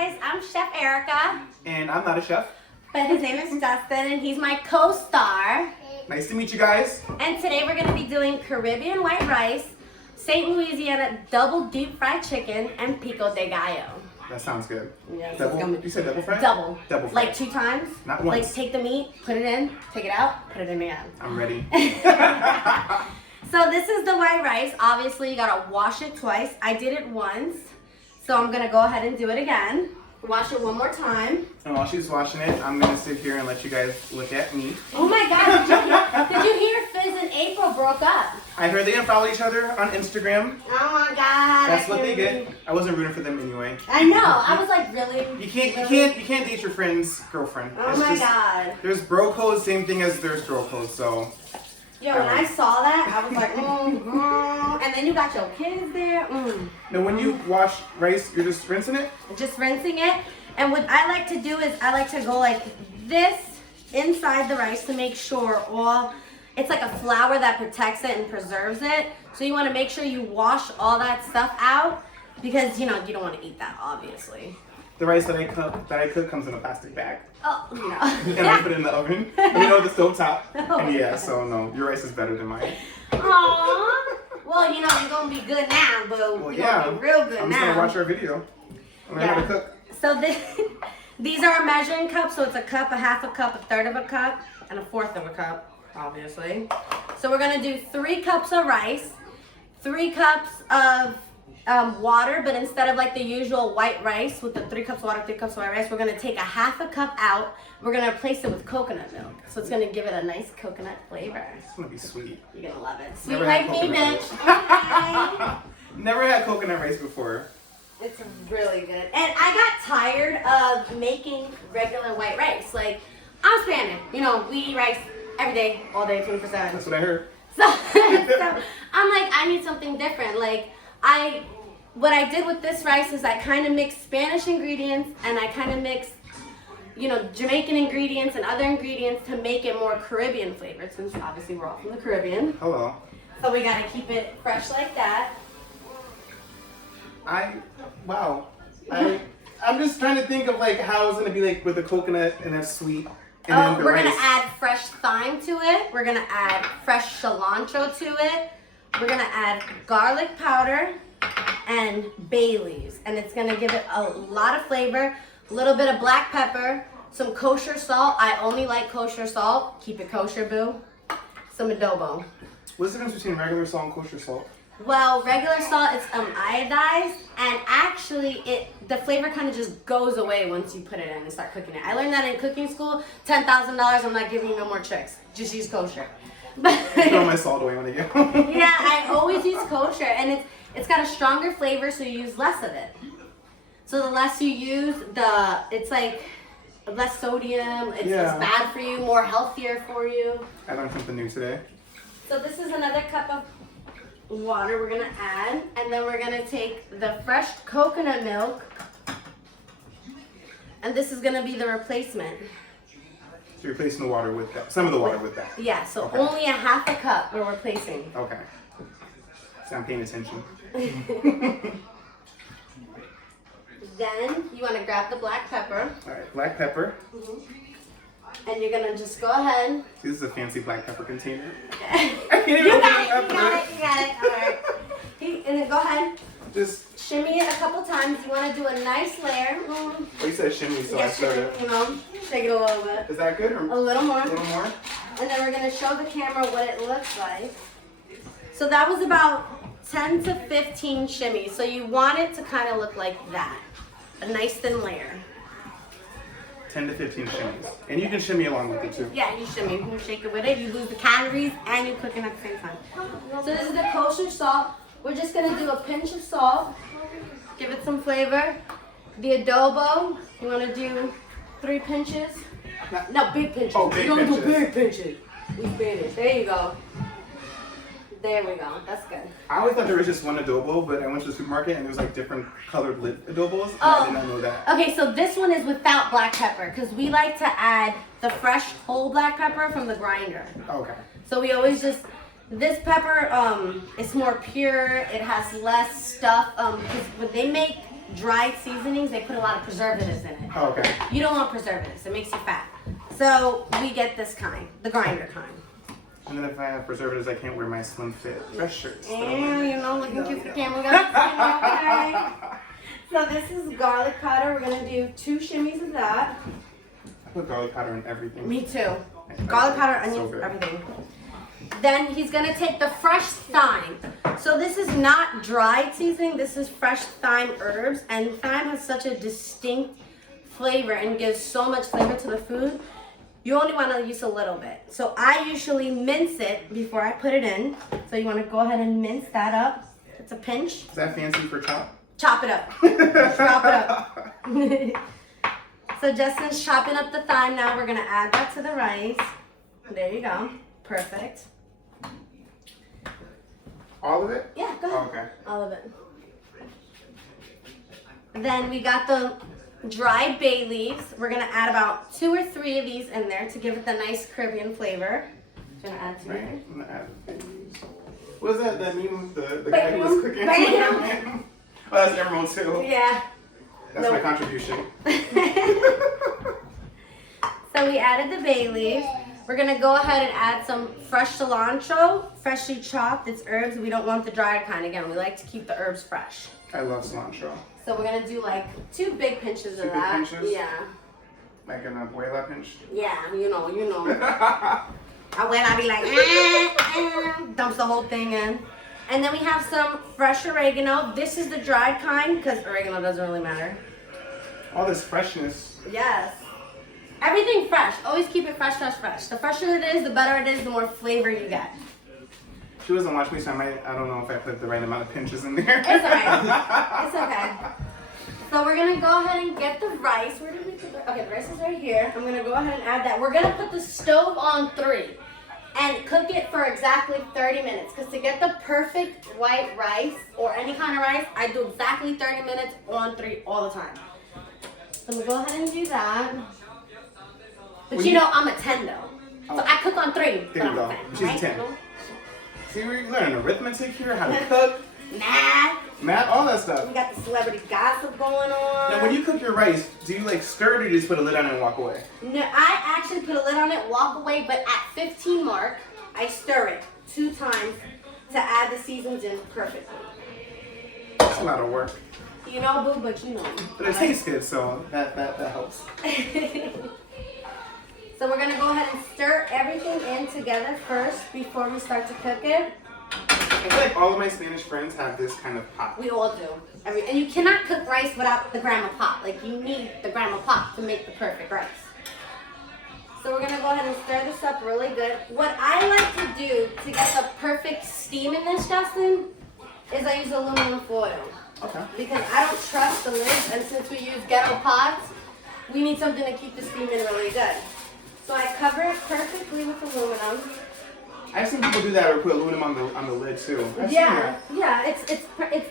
guys, I'm Chef Erika. And I'm not a chef. But his name is Justin and he's my co-star. Nice to meet you guys. And today we're gonna be doing Caribbean white rice, St. Louisiana double deep fried chicken, and Pico de Gallo. That sounds good. Yes, Double, you said double fried? Double. Double fried. Like 2 times. Not once. Like take the meat, put it in, take it out, put it in again. I'm ready. So this is the white rice. Obviously you gotta wash it twice. I did it once. So I'm gonna go ahead and do it again. Wash it one more time. And while she's washing it, I'm going to sit here and let you guys look at me. Oh my God, did you hear Fizz and April broke up? I heard they didn't follow each other on Instagram. Oh my God. That's what they get. I wasn't rooting for them anyway. I know. I was like, really? You can't date your friend's girlfriend. Oh my God. There's bro codes, same thing as there's girl codes, so. Yo, when I saw that, I was like, and then you got your kids there. Now, when you wash rice, you're just rinsing it? Just rinsing it. And what I like to do is I like to go like this inside the rice to make sure it's like a flour that protects it and preserves it. So you want to make sure you wash all that stuff out because, you know, you don't want to eat that, obviously. The rice that I cook comes in a plastic bag. Oh, no. And I put it in the oven. And you know the stove top. Oh, and yeah, so no, your rice is better than mine. Aww. Well, you know, you're going to be good now, but Well, you're going to be real good I'm now. just going to watch our video. I'm going to how to cook. So these are a measuring cup. So it's a cup, a half a cup, a third of a cup, and a fourth of a cup, obviously. So we're going to do 3 cups of rice, 3 cups of water, but instead of like the usual white rice with the 3 cups of water, 3 cups of white rice, we're gonna take a half a cup out. We're gonna replace it with coconut milk. So it's gonna give it a nice coconut flavor. It's gonna be sweet. You're gonna love it. Sweet Never like had me, coconut bitch. Never had coconut rice before. It's really good. And I got tired of making regular white rice. Like, I'm Spanish. You know, we eat rice every day, all day, 24/7. That's what I heard. So I'm like, I need something different. Like, what I did with this rice is I kind of mixed Spanish ingredients and I kind of mixed, you know, Jamaican ingredients and other ingredients to make it more Caribbean flavored, since obviously we're all from the Caribbean. Hello. So we gotta keep it fresh like that. Wow. I'm just trying to think of like how it's gonna be like with the coconut and that's sweet. And then the we're rice. gonna add fresh thyme to it. We're gonna add fresh cilantro to it. We're gonna add garlic powder and bay leaves, and it's gonna give it a lot of flavor. A little bit of black pepper, some kosher salt. I only like kosher salt. Keep it kosher, boo. Some adobo. What's the difference between regular salt and kosher salt? Well, regular salt is iodized, and actually the flavor kind of just goes away once you put it in and start cooking it. I learned that in cooking school. $10,000. I'm not giving you no more tricks. Just use kosher. Throw my salt away when I get home. Yeah, I always use kosher, and it's got a stronger flavor, so you use less of it. So the less you use, it's like less sodium. It's less bad for you, more healthier for you. I learned something new today. So this is another cup of water we're gonna add, and then we're gonna take the fresh coconut milk, and this is gonna be the replacement. So you're replacing the water with that. Some of the water with that. Yeah, so Okay. only a half a cup we're replacing. Okay. So I'm paying attention. Then you want to grab the black pepper. All right, black pepper. And you're gonna just go ahead. This is a fancy black pepper container. You got it, you got it. All right. And then go ahead. Just Shimmy it a couple times. You want to do a nice layer. well, you said shimmy, so I Yes, started. you know, shake it a little bit. Is that good? Or A little more. a little more? And then we're gonna show the camera what it looks like. So that was about 10 to 15 shimmies. So you want it to kind of look like that. A nice thin layer. 10 to 15 shimmies. And you can shimmy along with it too. Yeah, you shimmy. You shake it with it. You lose the calories and you're cooking at the same time. So this is the kosher salt. We're just gonna do a pinch of salt. Give it some flavor. The adobo, you wanna do 3 pinches? No, big pinches. Oh, big you don't pinches. do big pinches. We Spanish. There you go. There we go. That's good. I always thought there was just one adobo, but I went to the supermarket and there was like different colored lit adobos. And Oh. I did not know that. Okay, so this one is without black pepper because we like to add the fresh whole black pepper from the grinder. Okay. So we always just, this pepper, it's more pure. It has less stuff. Because when they make dried seasonings, they put a lot of preservatives in it. Oh, okay. You don't want preservatives, it makes you fat. So we get this kind, the grinder kind. And then if I have preservatives, I can't wear my slim fit dress shirts. And you know, looking cute for camera, guys. So this is garlic powder. We're gonna do 2 shimmies of that. I put garlic powder in everything. Me too. Garlic powder, onions, everything. Then he's gonna take the fresh thyme. So this is not dried seasoning, this is fresh thyme herbs. And thyme has such a distinct flavor and gives so much flavor to the food. You only wanna use a little bit. So I usually mince it before I put it in. So you wanna go ahead and mince that up. It's a pinch. Is that fancy for chop? Chop it up. Chop it up. So Justin's chopping up the thyme now. We're gonna add that to the rice. There you go. Perfect. All of it? Yeah, go ahead. Oh, okay. All of it. Then we got the dried bay leaves. We're gonna add about 2 or 3 of these in there to give it the nice Caribbean flavor. Gonna add 2 Right. there. I'm gonna add these. What was that? That meme? The guy who was cooking? Bam. Oh, that's Emerald too. Yeah. That's my contribution. So we added the bay leaves. We're gonna go ahead and add some fresh cilantro, freshly chopped. It's herbs. We don't want the dried kind. Again, we like to keep the herbs fresh. I love cilantro. So we're gonna do like 2 big pinches of that. 2 big pinches? Yeah. Like an abuela pinch? Yeah, you know. Abuela be like, dumps the whole thing in. And then we have some fresh oregano. This is the dried kind because oregano doesn't really matter. All this freshness. Yes. Everything fresh. Always keep it fresh, fresh, fresh. The fresher it is, the better it is, the more flavor you get. She doesn't watch me, so I don't know if I put the right amount of pinches in there. It's alright. It's okay. So we're gonna go ahead and get the rice. Where did we put the, okay, the rice is right here. I'm gonna go ahead and add that. We're gonna put the stove on 3 and cook it for exactly 30 minutes. Because to get the perfect white rice or any kind of rice, I do exactly 30 minutes on 3 all the time. So we'll go ahead and do that. But you know, I'm a 10 though. So I cook on 3. There you go. She's a 10. See, we're learning arithmetic here, how to cook. Math, all that stuff. We got the celebrity gossip going on. Now, when you cook your rice, do you like stir it or do you just put a lid on it and walk away? No, I actually put a lid on it, walk away, but at 15 mark, I stir it 2 times to add the seasons in perfectly. That's a lot of work. You know, boo, but you know. But it tastes good, so that helps. So we're gonna go ahead and stir everything in together first before we start to cook it. I feel like all of my Spanish friends have this kind of pot. We all do. And you cannot cook rice without the grandma pot. Like, you need the grandma pot to make the perfect rice. So we're gonna go ahead and stir this up really good. What I like to do to get the perfect steam in this, Justin, is I use aluminum foil. Okay. Because I don't trust the lids, and since we use ghetto pots, we need something to keep the steam in really good. So I cover it perfectly with aluminum. I've seen people do that or put aluminum on the lid too. Yeah, it's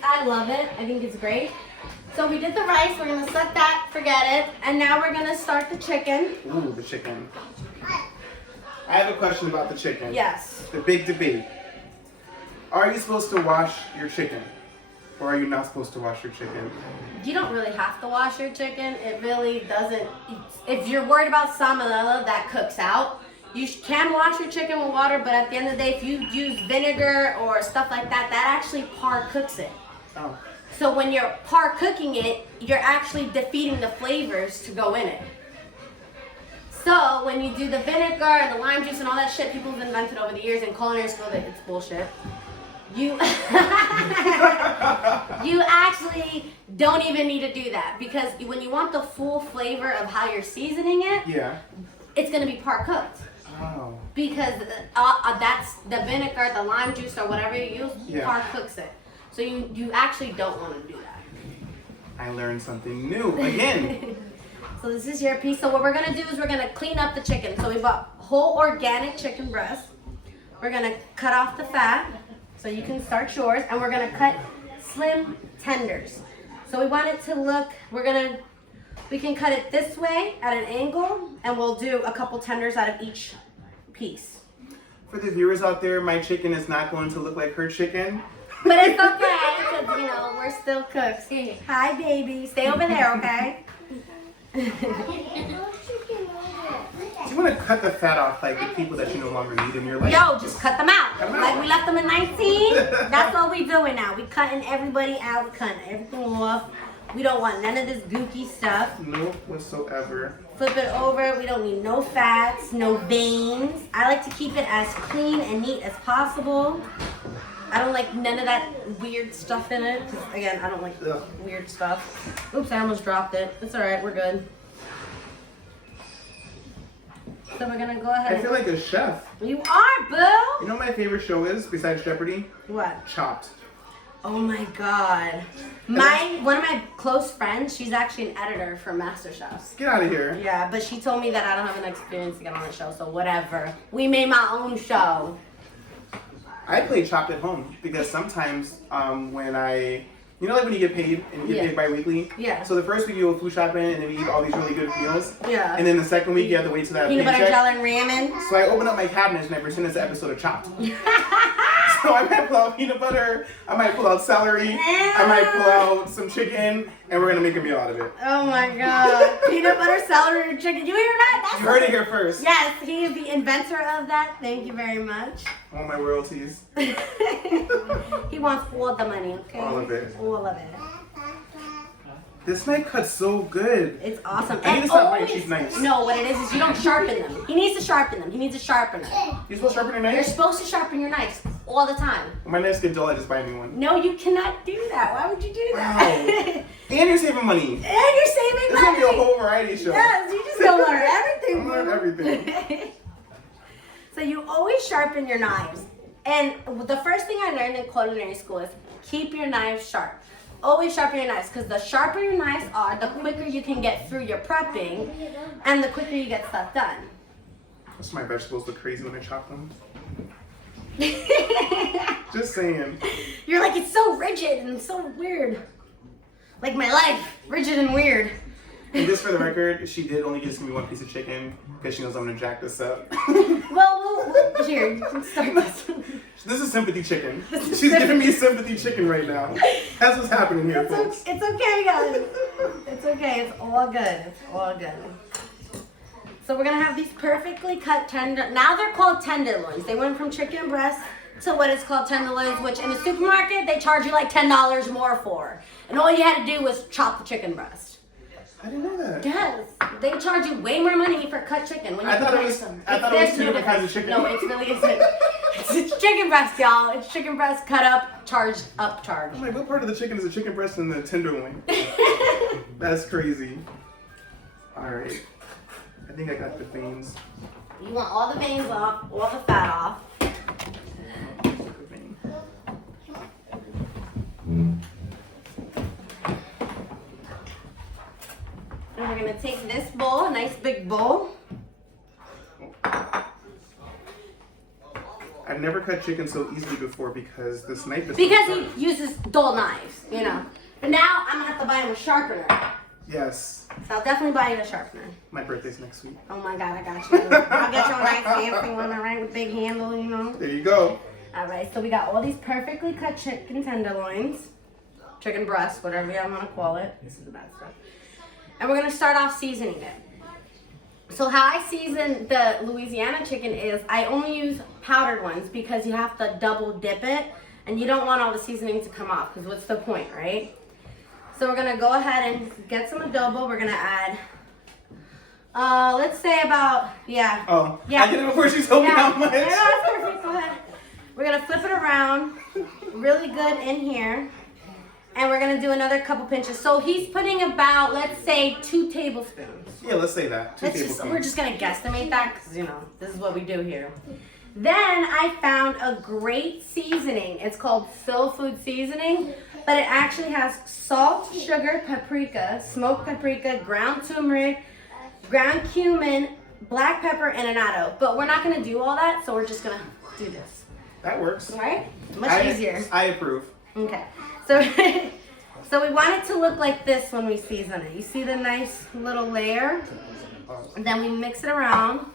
I love it. I think it's great. So we did the rice. We're gonna set that, forget it, and now we're gonna start the chicken. Ooh, the chicken. I have a question about the chicken. Yes. The big debate. Are you supposed to wash your chicken, or are you not supposed to wash your chicken? You don't really have to wash your chicken. It really doesn't. If you're worried about salmonella, that cooks out. You can wash your chicken with water, but at the end of the day, if you use vinegar or stuff like that, that actually par cooks it. Oh. So when you're par cooking it, you're actually defeating the flavors to go in it. So when you do the vinegar and the lime juice and all that shit people have invented over the years in culinary school, that it's bullshit. You you actually don't even need to do that, because when you want the full flavor of how you're seasoning it, Yeah. it's gonna be par cooked. Oh. Because that's the vinegar, the lime juice, or whatever you use, Yeah. par cooks it. So you actually don't want to do that. I learned something new again. So this is your piece. So what we're gonna do is we're gonna clean up the chicken. So we bought whole organic chicken breast. We're gonna cut off the fat, so you can start yours, and we're gonna cut slim tenders. So we want it to look, we can cut it this way at an angle, and we'll do a couple tenders out of each piece. For the viewers out there, my chicken is not going to look like her chicken. But it's okay, because, you know, we're still cooks. Hi, baby. Stay over there, okay? Do you want to cut the fat off, like the people that you no longer need in your life? Yo, just cut them out. Cut them out. Like we left them in 19. That's what we doing now. We cutting everybody out. We cutting everything off. We don't want none of this gooky stuff. No whatsoever. Flip it over. We don't need no fats, no veins. I like to keep it as clean and neat as possible. I don't like none of that weird stuff in it. 'Cause, again, I don't like weird stuff. Oops, I almost dropped it. It's all right. We're good. So we're gonna go ahead. I feel like a chef. You are, boo. You know what my favorite show is besides Jeopardy? What? Chopped. Oh my God. One of my close friends, she's actually an editor for MasterChef. Get out of here. Yeah, but she told me that I don't have an experience to get on the show, so whatever. We made my own show. I play Chopped at home because sometimes when you know, like when you get paid and you get paid bi-weekly? Yeah. So the first week you go food shopping and then you eat all these really good meals. Yeah. And then the second week you have to wait till that Peanut butter paycheck. jelly and ramen. So I open up my cabinets and I pretend it's an episode of Chopped. So I might pull out peanut butter, I might pull out celery, I might pull out some chicken, and we're gonna make a meal out of it. Oh my God. Peanut butter, celery, and chicken. You hear that? You heard it here first. Yes, he is the inventor of that. Thank you very much. All my royalties. He wants all the money, okay? All of it. All of it. This knife cuts so good. It's awesome. I need to stop buying cheap knives. No, what it is you don't sharpen them. He needs to sharpen them. He needs a sharpener. You supposed to sharpen your You're knife? supposed to sharpen your knives all the time. When my knives get dull, I just buy a new one. No, you cannot do that. Why would you do that? Wow. And you're saving money. And you're saving It's money. gonna be a whole variety show. Yes, you just gonna learn everything. I'm gonna learn everything. So you always sharpen your knives. And the first thing I learned in culinary school is keep your knives sharp. Always sharpen your knives, because the sharper your knives are, the quicker you can get through your prepping, and the quicker you get stuff done. That's my vegetables look crazy when I chop them. Just saying. You're like, it's so rigid and so weird. Like my life, rigid and weird. And just for the record, she did only just give me one piece of chicken because she knows I'm gonna jack this up. Well, here, you can start this. This is sympathy chicken. She's giving me sympathy chicken right now. That's what's happening here, folks. It's okay, guys. It's okay. It's all good. It's all good. So we're gonna have these perfectly cut tender. Now they're called tenderloins. They went from chicken breast to what is called tenderloins, which in the supermarket they charge you like $10 more for. And all you had to do was chop the chicken breast. I didn't know that. Yes, they charge you way more money for cut chicken. When you I thought it was two different kinds of chicken. No, it's really isn't. It's chicken breast, y'all. It's chicken breast cut up, charged up, charged. I'm like, what part of the chicken is the chicken breast and the tenderloin? That's crazy. All right. I think I got the veins. You want all the veins off, all the fat off. And we're gonna take this bowl, a nice big bowl. I've never cut chicken so easily before because this knife is Because so he sharp. uses dull knives, you know. But now I'm gonna have to buy him a sharpener. Yes. So I'll definitely buy you a sharpener. My birthday's next week. Oh my God, I got you. I'll get you a nice fancy one, all right, with big handle, you know. There you go. All right, so we got all these perfectly cut chicken tenderloins, chicken breast, whatever y'all want to call it. This is the bad stuff. And we're gonna start off seasoning it. So how I season the Louisiana chicken is I only use powdered ones because you have to double dip it, and you don't want all the seasoning to come off because what's the point, right? So we're gonna go ahead and get some adobo. We're gonna add, let's say about, yeah. Oh, Yeah. I did it before she told me how much. No, that's perfect. Go ahead. We're gonna flip it around, really good in here, and we're gonna do another couple pinches. So he's putting about, let's say, 2 tablespoons. Yeah, let's say that. 2 tablespoons. We're just gonna guesstimate that because you know this is what we do here. Then I found a great seasoning. It's called Soul Food Seasoning, but it actually has salt, sugar, paprika, smoked paprika, ground turmeric, ground cumin, black pepper, and annatto. But we're not gonna do all that, so we're just gonna do this. That works. All right? Much easier. I approve. Okay. So, so we want it to look like this when we season it. You see the nice little layer? And then we mix it around.